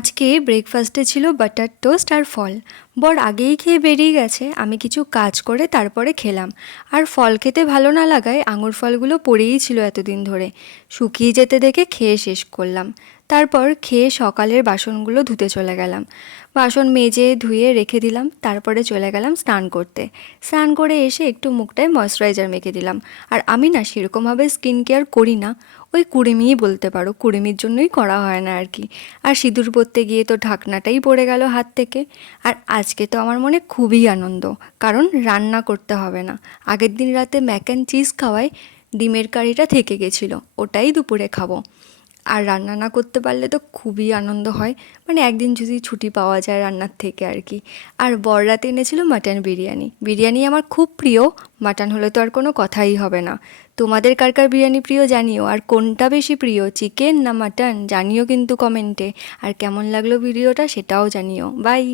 আজকে ব্রেকফাস্টে ছিল বাটার টোস্ট আর ফল। বর আগেই খেয়ে বেরিয়ে গেছে, আমি কিছু কাজ করে তারপরে খেলাম। আর ফল খেতে ভালো না লাগায় আঙুর ফলগুলো পড়েই ছিল এতদিন ধরে, শুকিয়ে যেতে দেখে খেয়ে শেষ করলাম। তারপর খেয়ে সকালের বাসনগুলো ধুতে চলে গেলাম। বাসন মেজে ধুয়ে রেখে দিলাম, তারপরে চলে গেলাম স্নান করতে। স্নান করে এসে একটু মুখটায় ময়শ্চারাইজার মেখে দিলাম। আর আমি না সেরকমভাবে স্কিন কেয়ার করি না, ওই কুড়েমিই বলতে পারো, কুড়েমির জন্যই করা হয় না আর কি। আর সিঁদুর পরতে গিয়ে তো ঢাকনাটাই পড়ে গেল হাত থেকে। আর আজকে তো আমার মনে খুবই আনন্দ, কারণ রান্না করতে হবে না। আগের দিন রাতে ম্যাক অ্যান্ড চিজ খাওয়ায় ডিমের কারিটা থেকে গেছিলো, ওটাই দুপুরে খাবো। আর রান্না না করতে পারলে তো খুবই আনন্দ হয়, মানে একদিন যদি ছুটি পাওয়া যায় রান্নার থেকে আর কি। আর বর রাতে এনেছিল মাটন বিরিয়ানি। বিরিয়ানি আমার খুব প্রিয়, মাটন হলে তো আর কোনো কথাই হবে না। তোমাদের কার কার বিরিয়ানি প্রিয় জানিও, আর কোনটা বেশি প্রিয়, চিকেন না মাটন, জানিও কিন্তু কমেন্টে। আর কেমন লাগলো ভিডিওটা সেটাও জানিও। বাই।